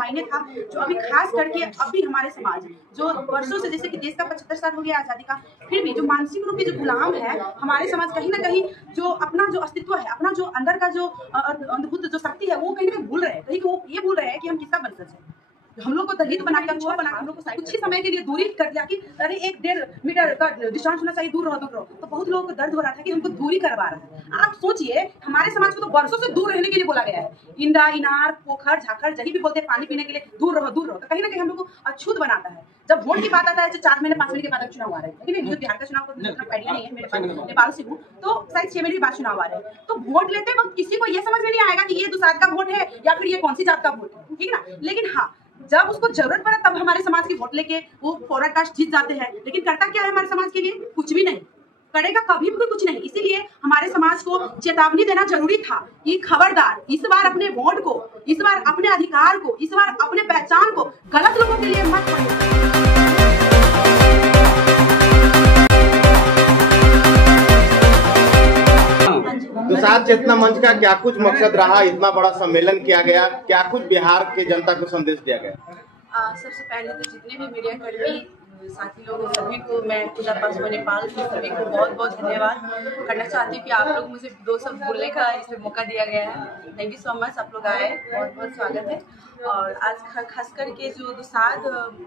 मायने था, जो अभी खास करके अभी हमारे समाज जो वर्षों से, जैसे कि देश का 75 साल हो गया आजादी का, फिर भी जो मानसिक रूप से जो गुलाम है हमारे समाज, कहीं ना कहीं जो अपना जो अस्तित्व है, अपना जो अंदर का जो अद्भुत जो शक्ति है, वो कहीं ना कहीं भूल रहे हैं। कहीं वो ये भूल रहे हैं कि हम किसका वंशज है। हम लोग को दलित बना के, छो बना के, हम लोग को कुछ ही समय के लिए दूरी कर दिया कि अरे 1-1.5 मीटर का डिस्टेंस होना चाहिए, दूर रहो। तो बहुत लोगों को दर्द हो रहा था कि हमको दूरी करवा रहा है। आप सोचिए, हमारे समाज को तो वर्षों से दूर रहने के लिए बोला गया है। इंडा, इनार, पोखर, झाखर, जहीं भी बोलते हैं पानी पीने के लिए दूर रहो। तो कहीं ना कहीं हम लोग को अछूत बनाता है। जब वोट की बात आता है, जो 4 महीने 5 महीने के बाद चुनाव आ रहे हैं, लेकिन बिहार का चुनाव को उतना आइडिया नहीं है, मेरे पास नेपाल से हूँ, तो शायद 6 महीने के बाद चुनाव आ रहे हैं। तो वोट लेते वक्त किसी को ये समझ में नहीं आएगा कि ये दुसाध का वोट है या फिर ये कौन सी जात का वोट है, ठीक ना। लेकिन हाँ, जब उसको जरूरत पड़े तब हमारे समाज की वोट लेके वो फॉरवर्ड कास्ट जीत जाते हैं। लेकिन करता क्या है हमारे समाज के लिए? कुछ भी नहीं करेगा, कभी भी कुछ नहीं। इसीलिए हमारे समाज को चेतावनी देना जरूरी था कि खबरदार, इस बार अपने वोट को, इस बार अपने अधिकार को, इस बार अपने पहचान को गलत लोगों के लिए मत प्रयोग। दुसाध चेतना मंच का क्या कुछ मकसद रहा? इतना बड़ा सम्मेलन किया गया, क्या कुछ बिहार के जनता को संदेश दिया गया? सबसे पहले तो जितने भी मीडिया कर्मी साथी लोग हैं, सभी को मैं पूजा पासवान नेपाल के सभी को बहुत बहुत धन्यवाद करना चाहती हूँ कि आप लोग मुझे 2 शब्द बोलने का इसमें मौका दिया गया है। थैंक यू सो मच, आप लोग आए, बहुत बहुत स्वागत है। और आज खास करके जो दुसाध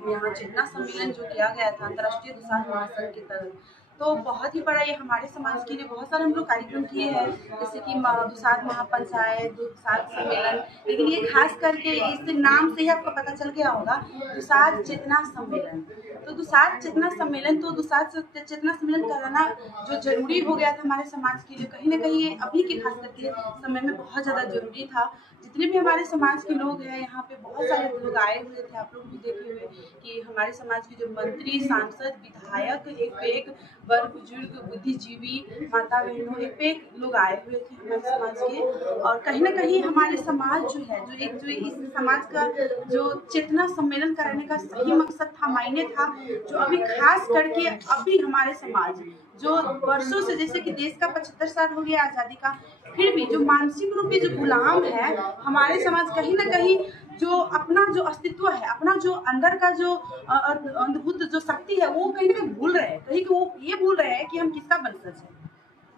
यहाँ चेतना सम्मेलन जो किया गया था अंतर्राष्ट्रीय दुसाध महासंघ की तरफ, तो बहुत ही बड़ा ये हमारे समाज के लिए बहुत सारे हम लोग कार्यक्रम किए हैं, जैसे कि दुसाध महापंचायत, दुसाध सम्मेलन। लेकिन ये खास करके इस नाम से ही आपको पता चल गया होगा, दुसाध चेतना सम्मेलन। तो दुसाध चेतना सम्मेलन, तो दुसाध चेतना सम्मेलन कराना जो जरूरी हो गया था हमारे समाज के लिए, कहीं ना कहीं अभी के खास करके समय में बहुत ज़्यादा जरूरी था। जितने भी हमारे समाज के लोग हैं यहाँ पे, बहुत सारे लोग आए हुए थे। आप लोग भी देखे हुए कि हमारे समाज के जो मंत्री, सांसद, विधायक, एक वर्ग, बुजुर्ग, बुद्धिजीवी, माता बहनों, एक लोग आए हुए थे हमारे समाज के। और कहीं ना कहीं हमारे समाज जो है, जो इस समाज का जो चेतना सम्मेलन कराने का सही मकसद था, मायने था, जो अभी खास करके अभी हमारे समाज जो वर्षों से, जैसे कि देश का 75 साल हो गया आजादी का, फिर भी जो मानसिक रूप से जो गुलाम है हमारे समाज, कहीं ना कहीं जो अपना जो अस्तित्व है, अपना जो अंदर का जो अद्भुत जो शक्ति है, वो कहीं ना कहीं भूल रहे हैं। कहीं वो ये भूल रहे हैं कि हम किसका वंशज है।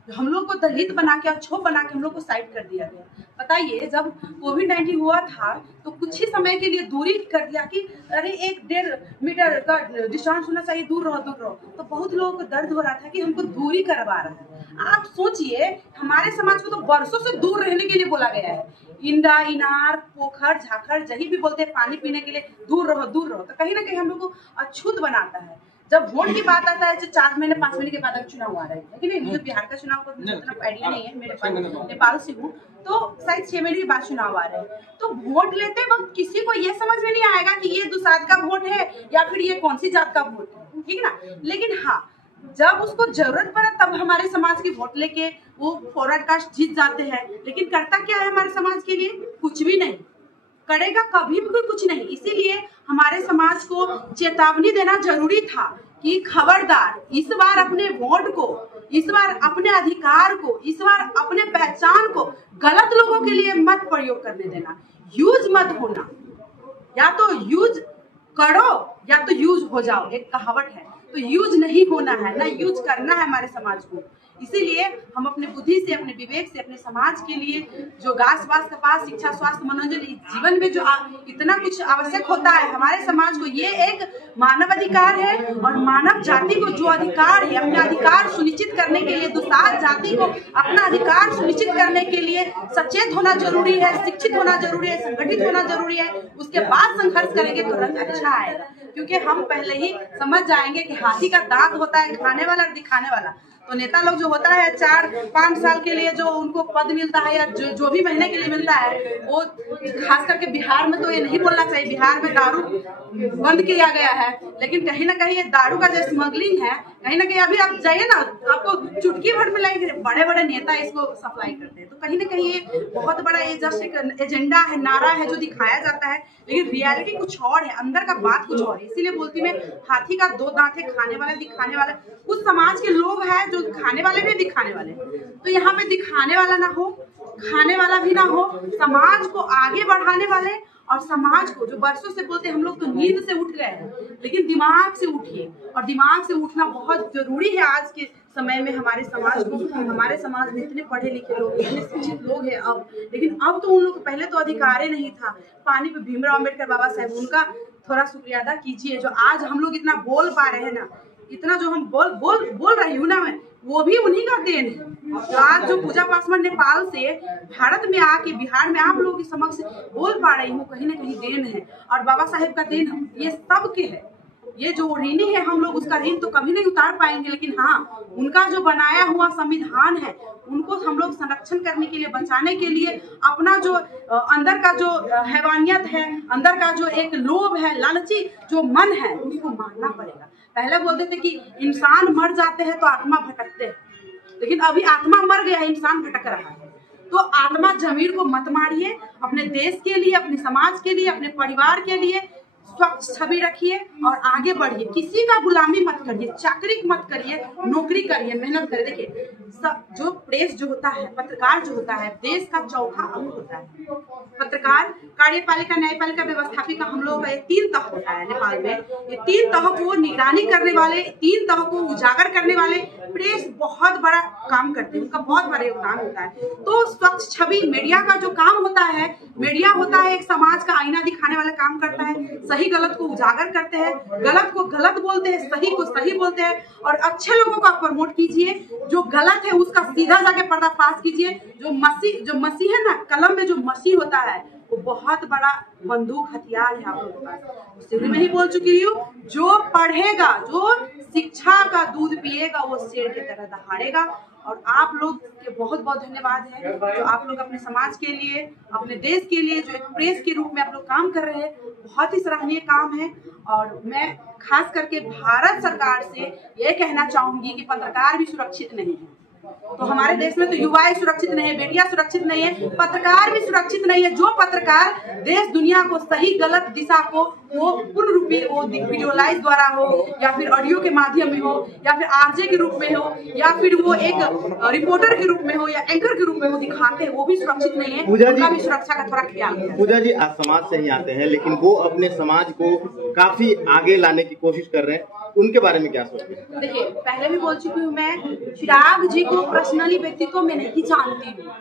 हम लोग को दलित बना के, छो बना के हम लोग को साइड कर दिया गया। बताइए, जब कोविड-19 हुआ था तो कुछ ही समय के लिए दूरी कर दिया कि अरे 1-1.5 मीटर का डिस्टेंस होना चाहिए, दूर रहो। तो बहुत लोगों को दर्द हो रहा था कि हमको दूरी करवा रहा है। आप सोचिए, हमारे समाज को तो वर्षों से दूर रहने के लिए बोला गया है। इंडा, इनार, पोखर, झाखर, जहीं भी बोलते हैं पानी पीने के लिए दूर रहो। तो कहीं ना कहीं हम लोग को अछूत बनाता है। जब वोट की बात आता है, जो 4 महीने 5 महीने के बाद चुनाव आ रहे हैं, लेकिन मुझे बिहार का चुनाव को उतना आइडिया नहीं है, मेरे पास नेपाल से हूँ, तो शायद 6 महीने के बाद चुनाव आ रहे हैं। तो वोट लेते वक्त किसी को ये समझ में नहीं आएगा कि ये दुसाध का वोट है या फिर ये कौन सी जात का वोट है, ठीक ना। लेकिन हाँ, जब उसको जरूरत पड़े तब हमारे समाज की वोट लेके वो फॉरवर्ड कास्ट जीत जाते हैं। लेकिन करता क्या है हमारे समाज के लिए? कुछ भी नहीं करेगा, कभी भी कुछ नहीं। इसीलिए हमारे समाज को चेतावनी देना जरूरी था कि खबरदार, इस बार अपने वोट को, इस बार अपने अधिकार को, इस बार अपने पहचान को गलत लोगों के लिए मत प्रयोग करने देना। यूज मत होना, या तो यूज करो या तो यूज हो जाओ, एक कहावत है। तो यूज नहीं होना है, ना यूज करना है हमारे समाज को। इसीलिए हम अपने बुद्धि से, अपने विवेक से, अपने समाज के लिए जो घास वास कपास, शिक्षा, स्वास्थ्य, मनोरंजन, जीवन में जो इतना कुछ आवश्यक होता है हमारे समाज को, ये एक मानव अधिकार है। और मानव जाति को जो अधिकार है, अपने अधिकार सुनिश्चित करने के लिए, दुसाध जाति को अपना अधिकार सुनिश्चित करने के लिए सचेत होना जरूरी है, शिक्षित होना जरूरी है, संगठित होना जरूरी है। उसके बाद संघर्ष करेंगे तो रंग अच्छा आएगा, क्योंकि हम पहले ही समझ जाएंगे कि हाथी का दांत होता है खाने वाला और दिखाने वाला। तो नेता लोग जो होता है 4-5 साल के लिए जो उनको पद मिलता है, या जो भी महीने के लिए मिलता है, वो खास करके बिहार में तो ये नहीं बोलना चाहिए, बिहार में दारू बंद किया गया है। लेकिन कहीं ना कहीं ये दारू का जो स्मगलिंग है, कहीं ना कहीं अभी आप जाइए ना, आपको चुटकी भर में लाएंगे, बड़े बड़े नेता इसको सप्लाई करते हैं। तो कहीं ना कहीं ये बहुत बड़ा ये जस्ट एक एजेंडा है, नारा है जो दिखाया जाता है, लेकिन रियलिटी कुछ और है, अंदर का बात कुछ और है। इसीलिए बोलती मैं, हाथी का 2 दांत है, खाने वाला दिखाने वाला। कुछ समाज के लोग हैं जो खाने वाले भी दिखाने वाले, तो यहाँ पे दिखाने वाला ना हो, खाने वाला भी ना हो, समाज को आगे बढ़ाने वाले, और समाज को जो बरसों से बोलते हम लोग तो नींद से उठ गए हैं, लेकिन दिमाग से उठिए, और दिमाग से उठना बहुत जरूरी है आज के समय में हमारे समाज को। हमारे समाज में इतने पढ़े लिखे लोग, इतने शिक्षित लोग हैं अब, लेकिन अब तो उन लोग पहले तो अधिकार ही नहीं था। पानी पे भीमराव अम्बेडकर बाबा साहब, उनका थोड़ा शुक्रिया अदा कीजिए जो आज हम लोग इतना बोल पा रहे हैं ना, इतना जो हम बोल रही हूँ ना मैं, वो भी उन्हीं का देन है। जो आज जो पूजा पासवान नेपाल से भारत में आके बिहार में आप लोगों के समक्ष बोल पा रही हूँ, कहीं ना कहीं देन है, और बाबा साहेब का देन ये सब के है। ये जो ऋणी है हम लोग, उसका ऋण तो कभी नहीं उतार पाएंगे, लेकिन हाँ, उनका जो बनाया हुआ संविधान है उनको हम लोग संरक्षण करने के लिए, बचाने के लिए अपना जो अंदर का जो हैवानियत है, अंदर का जो एक लोभ है, लालची जो मन है, उसको मारना पड़ेगा। पहले बोलते थे कि इंसान मर जाते हैं तो आत्मा भटकते हैं, लेकिन अभी आत्मा मर गया है, इंसान भटक रहा है। तो आत्मा जमीर को मत मारिए, अपने देश के लिए, अपने समाज के लिए, अपने परिवार के लिए स्वच्छ छवि रखिए और आगे बढ़िए। किसी का गुलामी मत करिए, चाकरी मत करिए, नौकरी करिए, मेहनत करिए। देखिए जो प्रेस जो होता है, पत्रकार जो होता है, देश का चौथा अंग होता है। पत्रकार, कार्यपालिका, न्यायपालिका, व्यवस्थापिका, हम लोगों का ये 3 तह होता है नेपाल में। ये 3 तह को निगरानी करने वाले, 3 तह को उजागर करने वाले प्रेस बहुत बड़ा काम करते हैं, उनका बहुत बड़ा योगदान होता है। तो स्वच्छ छवि मीडिया का जो काम होता है, मीडिया होता है एक समाज का आईना दिखाने वाला काम करता है। सही गलत को उजागर करते हैं, गलत को गलत बोलते हैं, सही को सही बोलते हैं, और अच्छे लोगों को आप प्रमोट कीजिए। जो गलत है उसका सीधा जाके पर्दाफाश कीजिए। जो मसी है ना, कलम में जो मसी होता है वो बहुत बड़ा बंदूक हथियार है आप लोगों के पास। शुरू में ही बोल चुकी हूँ, जो पढ़ेगा, जो शिक्षा का दूध पिएगा, वो शेर की तरह दहाड़ेगा। और आप लोग के बहुत बहुत धन्यवाद है जो आप लोग अपने समाज के लिए, अपने देश के लिए, जो एक प्रेस के रूप में आप लोग काम कर रहे हैं, बहुत ही सराहनीय काम है। और मैं खास करके भारत सरकार से ये कहना चाहूंगी कि पत्रकार भी सुरक्षित नहीं है। तो हमारे देश में तो युवाएं सुरक्षित नहीं है, बेटियां सुरक्षित नहीं है, पत्रकार भी सुरक्षित नहीं है। जो पत्रकार देश दुनिया को सही गलत दिशा को वो पूर्ण रूपी, वो वीडियोलाइज द्वारा हो, या फिर ऑडियो के माध्यम में हो, या फिर आरजे के रूप में हो, या फिर वो एक रिपोर्टर के रूप में हो, या एंकर के रूप में वो दिखाते हैं, वो भी सुरक्षित नहीं है। उनका भी सुरक्षा का थोड़ा ख्याल है। पूजा जी, आज समाज से ही आते हैं, लेकिन वो अपने समाज को काफी आगे लाने की कोशिश कर रहे हैं, उनके बारे में क्या सोचते हैं? देखिए, पहले भी बोल चुकी हूँ मैं, चिराग जी को पर्सनली व्यक्तित्व में नहीं जानती हूँ,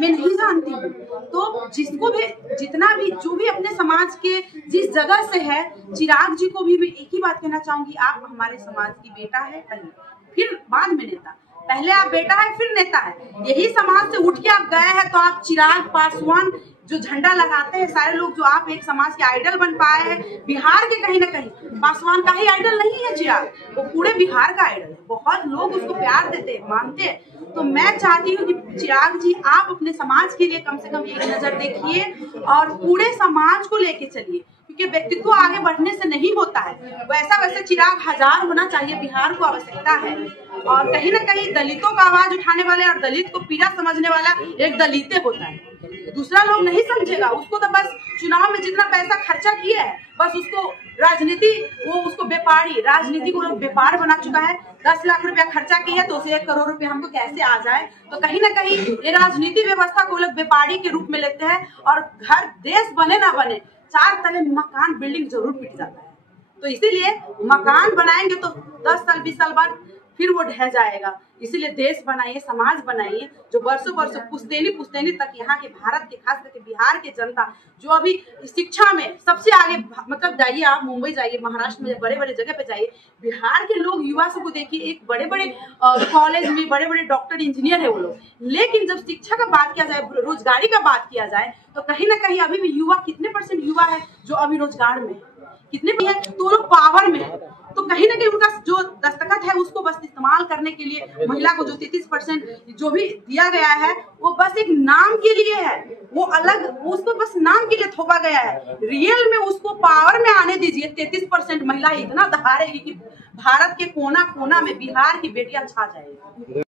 मैं नहीं जानती हूँ। तो जिसको भी, जितना भी, जो भी अपने समाज के जिस जगह से है, चिराग जी को भी मैं एक ही बात कहना चाहूंगी, आप हमारे समाज की बेटा है पहले, फिर बाद में नेता। पहले आप बेटा है, फिर नेता है। यही समाज से उठ के आप गए हैं, तो आप चिराग पासवान जो झंडा लगाते हैं सारे लोग, जो आप एक समाज के आइडल बन पाए हैं बिहार के, कहीं ना कहीं पासवान का ही आइडल नहीं है चिराग, वो पूरे बिहार का आइडल है। बहुत लोग उसको प्यार देते हैं, मानते हैं। तो मैं चाहती हूँ कि चिराग जी, आप अपने समाज के लिए कम से कम एक नजर देखिए और पूरे समाज को लेके चलिए, क्योंकि व्यक्तित्व आगे बढ़ने से नहीं होता है। वैसे चिराग 1000 होना चाहिए, बिहार को आवश्यकता है। और कहीं ना कहीं दलितों का आवाज उठाने वाले और दलित को पीड़ा समझने वाला एक दलित होता है, दूसरा लोग नहीं समझेगा। उसको तो बस चुनाव में जितना पैसा खर्चा किया है, बस उसको राजनीति, वो उसको व्यापारी, राजनीति को लोग व्यापार बना चुका है। 10 लाख रुपया खर्चा किया है तो उसे 1 करोड़ रुपया हमको कैसे आ जाए। तो कहीं ना कहीं ये राजनीति व्यवस्था को लोग व्यापारी के रूप में लेते हैं, और घर देश बने ना बने, 4 तले मकान बिल्डिंग जरूर पिट जाता है। तो इसीलिए मकान बनाएंगे तो 10 साल 20 साल बाद फिर वो ढह जाएगा। इसीलिए देश बनाइए, समाज बनाइए, जो वर्षों पुश्तैनी तक यहाँ के भारत के, खास करके बिहार के जनता जो अभी शिक्षा में सबसे आगे, मतलब जाइए आप मुंबई जाइए, महाराष्ट्र में बड़े बड़े जगह पे जाइए, बिहार के लोग युवा सबको देखिए, एक बड़े बड़े कॉलेज में बड़े बड़े डॉक्टर इंजीनियर है वो लोग। लेकिन जब शिक्षा का बात किया जाए, रोजगारी का बात किया जाए, तो कहीं ना कहीं अभी भी युवा, कितने % युवा है जो अभी रोजगार में, कितने भी है तो लोग पावर में है। तो कहीं ना कहीं उनका जो दस्तखत है उसको बस इस्तेमाल करने के लिए, महिला को जो 33% जो भी दिया गया है वो बस एक नाम के लिए है, वो अलग, उसको बस नाम के लिए थोपा गया है। रियल में उसको पावर में आने दीजिए। 33% महिला इतना दहाड़ेगी कि भारत के कोना कोना में बिहार की बेटियां छा जाएगी।